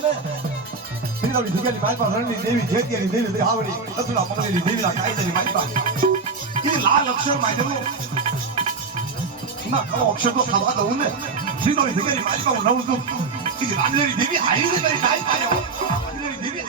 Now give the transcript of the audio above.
કહું ને શ્રીરામની જગ્યાની માલપા રણની દેવી જેતીની દેવી આવડી કથુલા મંગળની દેવીના કાયદાની માલપા એ લાલ અક્ષર માંડેલો ના કવો અક્ષર તો ખાવા દઉં ને શ્રીરામની જગ્યાની માલપા હું નવું છું કે રાંધેરી દેવી હાઈ ને તારી પાયો રાંધેરી દેવી